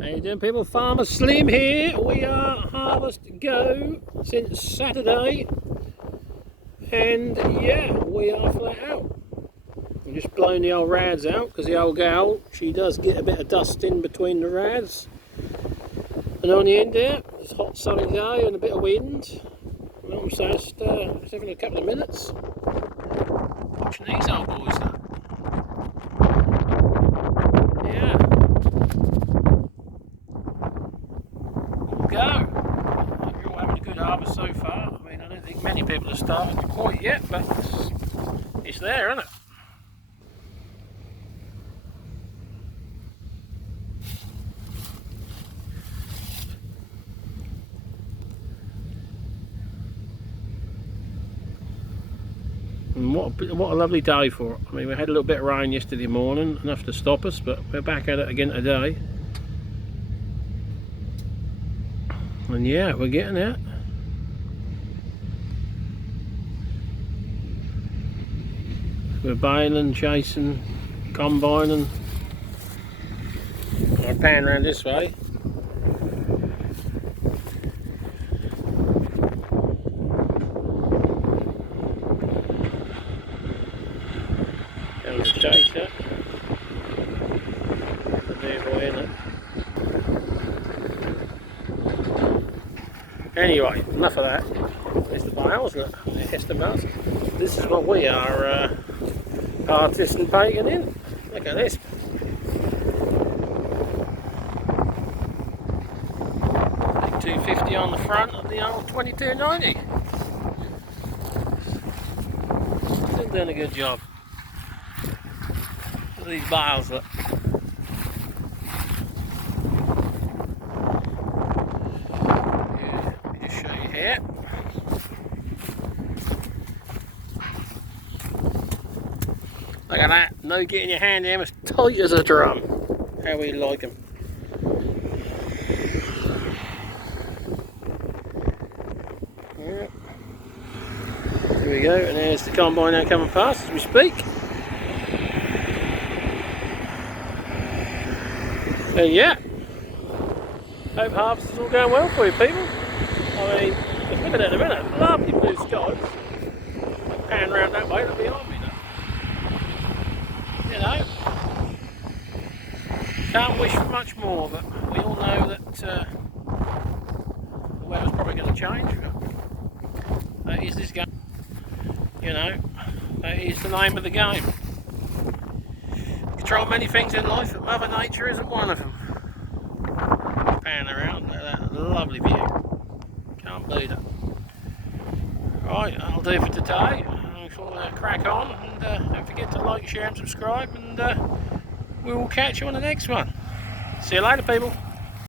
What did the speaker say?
How you doing, people? Farmer Slim here. We are harvest go since Saturday, and yeah, we are flat out. I'm just blowing the old rads out because the old gal, she does get a bit of dust in between the rads. And on the end there, it's a hot sunny day and a bit of wind. So just having a couple of minutes watching these old boys. Yeah. Go. Hope you're all having a good harvest so far. I mean, I don't think many people have started quite yet, but it's there, isn't it? And what a lovely day for it. I mean, we had a little bit of rain yesterday morning, enough to stop us, but we're back at it again today. And yeah, we're getting there. We're baling, chasing, combining. I'll pan around this way. There's a chaser. The new boy in it. Anyway, enough of that. There's the bales, look, the Hester bales. This is what we are participating in. Look at this. Big 250 on the front of the old 2290. Still doing a good job. Look at these bales, look. Here. Look at that, no getting your hand in, as tight as a drum. How we like them. Yeah. There we go, and there's the combine now coming past as we speak. And yeah, hope harvest is all going well for you people. I mean, just look at it in a minute, lovely blue skies. Pan around that way, they're behind me now. You know, can't wish for much more, but we all know that the weather's probably going to change. That is this game. You know, that is the name of the game. You control many things in life, but Mother Nature isn't one of them. Pan around, look at that lovely view. Can't believe it. Right, that'll do for today. We'll crack on, and don't forget to like, share and subscribe, and we will catch you on the next one. See you later, people.